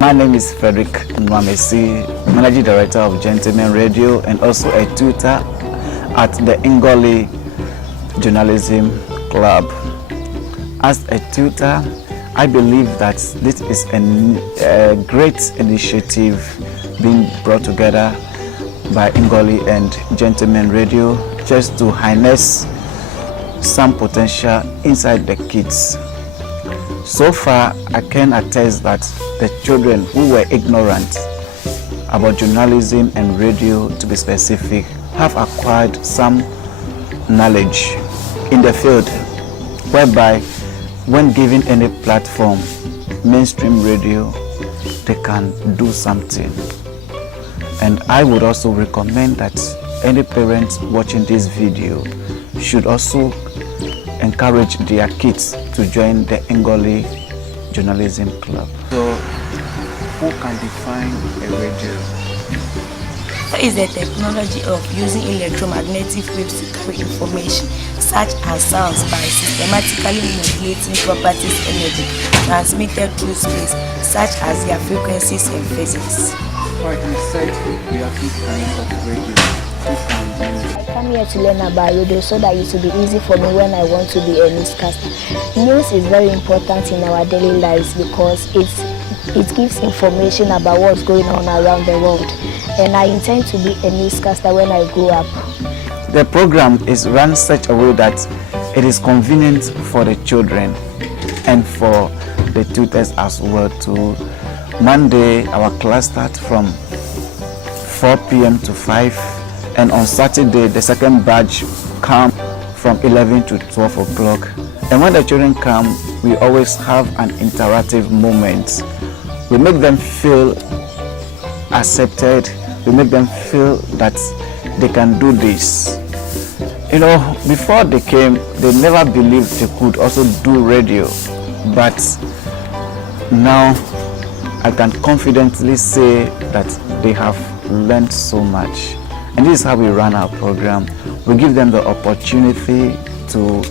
My name is Frederick Nwamesi, Managing Director of Gentleman Radio and also a tutor at the Ngorli Journalism Club. As a tutor, I believe that this is a great initiative being brought together by Ngorli and Gentleman Radio just to harness some potential inside the kids. So far, I can attest that the children who were ignorant about journalism and radio, to be specific, have acquired some knowledge in the field, whereby when given any platform, mainstream radio, they can do something. And I would also recommend that any parents watching this video should also encourage their kids to join the Ngorli Journalism Club. So, who can define a radio? Is the technology of using electromagnetic waves to carry information, such as sounds, by systematically modulating properties energy transmitted through space, such as their frequencies and physics. Right, and said we have two kinds of radio. I come here to learn about radio so that it will be easy for me when I want to be a newscaster. News is very important in our daily lives because it gives information about what's going on around the world. And I intend to be a newscaster when I grow up. The program is run such a way that it is convenient for the children and for the tutors as well too. Monday, our class starts from 4 p.m. to 5, and on Saturday, the second batch comes from 11 to 12 o'clock. And when the children come, we always have an interactive moment. We make them feel accepted. We make them feel that they can do this. You know, before they came, they never believed they could also do radio. But now, I can confidently say that they have learned so much. And this is how we run our program. We give them the opportunity to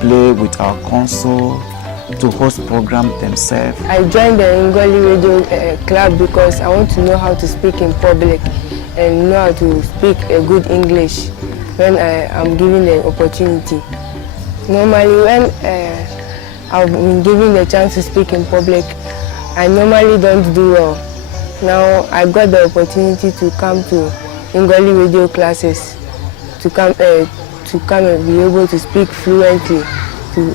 play with our console, to host programs themselves. I joined the Ngorli Radio Club because I want to know how to speak in public and know how to speak a good English when I am given the opportunity. Normally when I've been given the chance to speak in public, I normally don't do well. Now I got the opportunity to come to Ngorli radio classes to come and be able to speak fluently to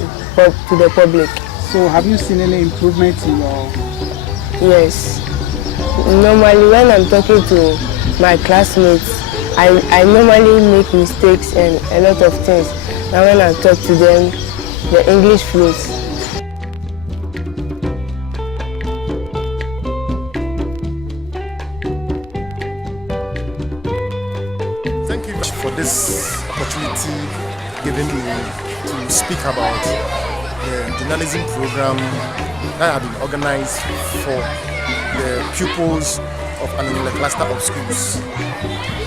the public. So have you seen any improvement in your... Yes. Normally when I'm talking to my classmates, I normally make mistakes and a lot of things. Now when I talk to them, the English flows. Thank you for this opportunity given me to speak about the journalism program that have been organized for the pupils of an cluster of schools.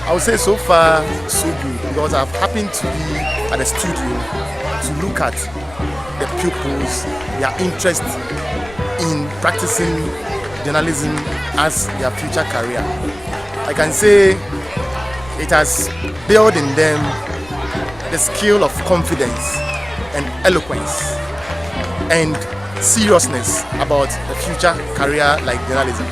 I would say so far so good because I've happened to be at the studio to look at the pupils, their interest in practicing journalism as their future career. I can say it has built in them the skill of confidence and eloquence and seriousness about a future career like journalism.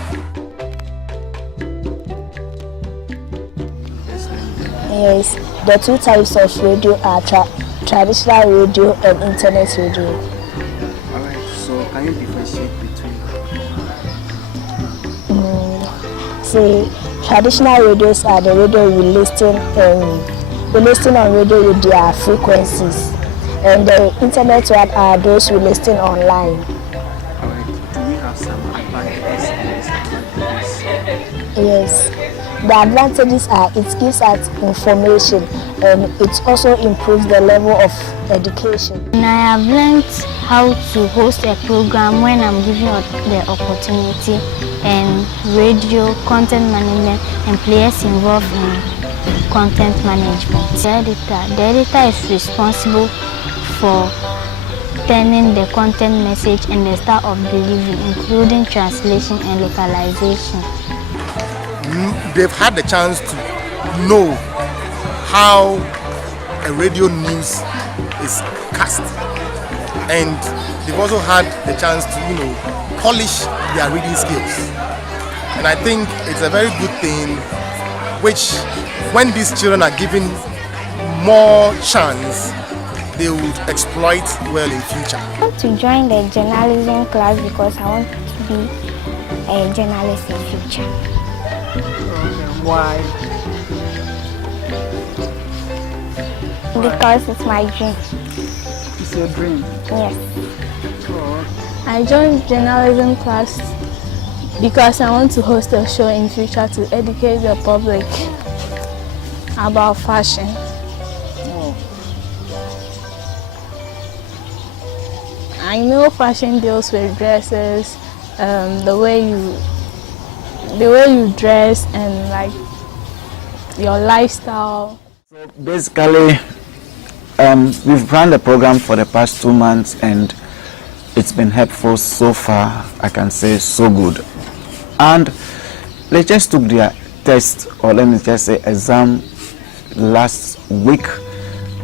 Yes, the two types of radio are traditional radio and internet radio. Alright, so can you differentiate between See, traditional radios are the radio we listen on radio with their frequencies, and the internet one are those we listen online. Alright, do we have some advantages and disadvantages? Yes, The advantages are it gives us information and it also improves the level of education. And I have learned how to host a program when I'm given the opportunity, and radio, content management, and players involved in content management. The editor is responsible for turning the content message and the style of delivery, including translation and localization. They've had the chance to know how a radio news is cast, and they've also had the chance to polish their reading skills. And I think it's a very good thing, which when these children are given more chance, they would exploit well in future. I want to join the journalism class because I want to be a journalist in future. Why? Because it's my dream. It's your dream? Yes. Oh. I joined journalism class because I want to host a show in future to educate the public about fashion. Oh. I know fashion deals with dresses, the way you dress, and like your lifestyle. So basically, we've run the program for the past 2 months and it's been helpful so far. I can say so good. And they just took their test, or let me just say exam, last week,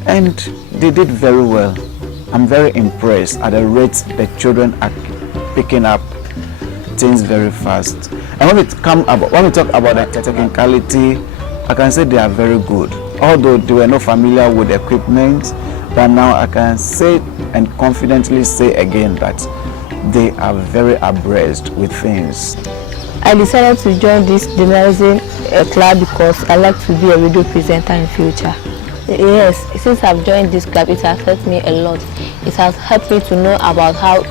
and they did very well. I'm very impressed at the rate the children are picking up things very fast. And when we talk about the technicality, I can say they are very good. Although they were not familiar with the equipment, but now I can say and confidently say again that they are very abreast with things. I decided to join this journalism club because I like to be a radio presenter in future. Yes, since I've joined this club, it has helped me a lot. It has helped me to know about how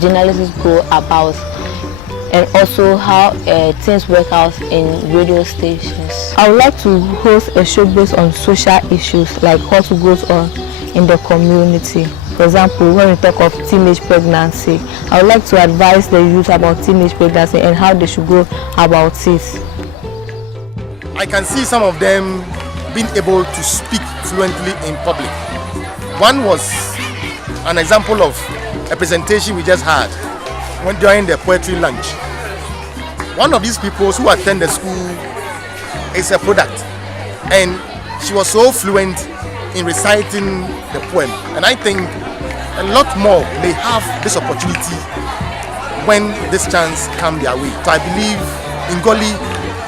journalists go about, and also how things work out in radio stations. I would like to host a show based on social issues, like what goes on in the community. For example, when we talk of teenage pregnancy, I would like to advise the youth about teenage pregnancy and how they should go about it. I can see some of them being able to speak fluently in public. One was an example of a presentation we just had during the poetry lunch. One of these people who attend the school is a product, and she was so fluent in reciting the poem, and I think a lot more may have this opportunity when this chance comes their way. So I believe Ngorli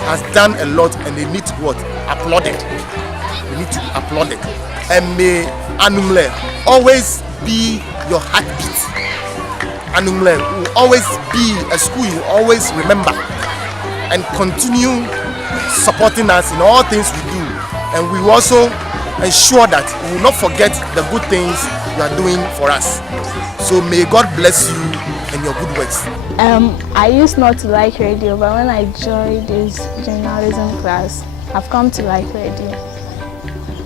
has done a lot, and they need to be applauded. They need to be applauded. And may Anumle always be your heartbeat. Anumle will always be a school you always remember, and continue supporting us in all things we do. And we will also ensure that we will not forget the good things you are doing for us. So may God bless you and your good works. I used not to like radio, but when I joined this journalism class, I've come to like radio.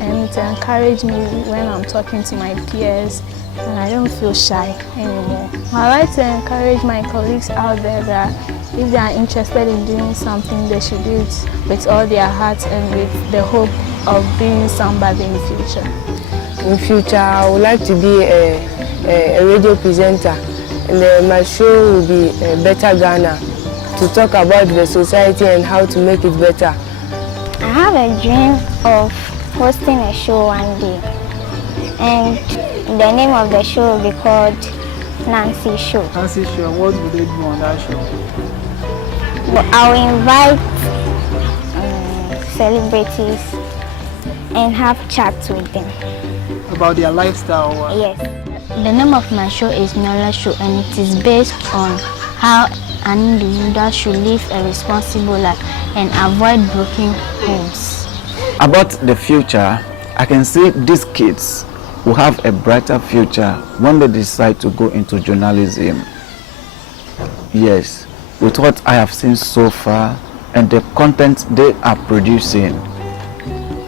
And it encouraged me when I'm talking to my peers, and I don't feel shy anymore. I like to encourage my colleagues out there that if they are interested in doing something, they should do it with all their heart and with the hope of being somebody in the future. In future, I would like to be a radio presenter, and my show will be Better Ghana, to talk about the society and how to make it better. I have a dream of hosting a show one day, and the name of the show will be called Nancy Show. Nancy Show, what would they do on that show? I will invite celebrities and have chats with them. About their lifestyle? Yes. The name of my show is Ngorli Show, and it is based on how an individual should live a responsible life and avoid broken homes. About the future, I can see these kids will have a brighter future when they decide to go into journalism. Yes, with what I have seen so far and the content they are producing,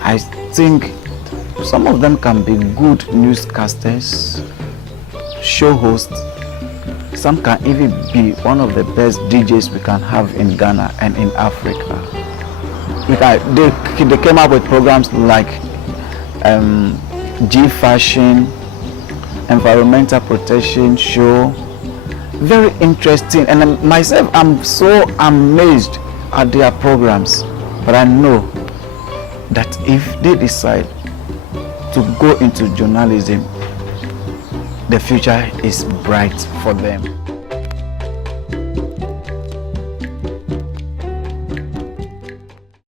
I think some of them can be good newscasters, show hosts. Some can even be one of the best DJs we can have in Ghana and in Africa. They came up with programs like G Fashion, Environmental Protection Show. Very interesting, and myself, I'm so amazed at their programs. But I know that if they decide to go into journalism, the future is bright for them.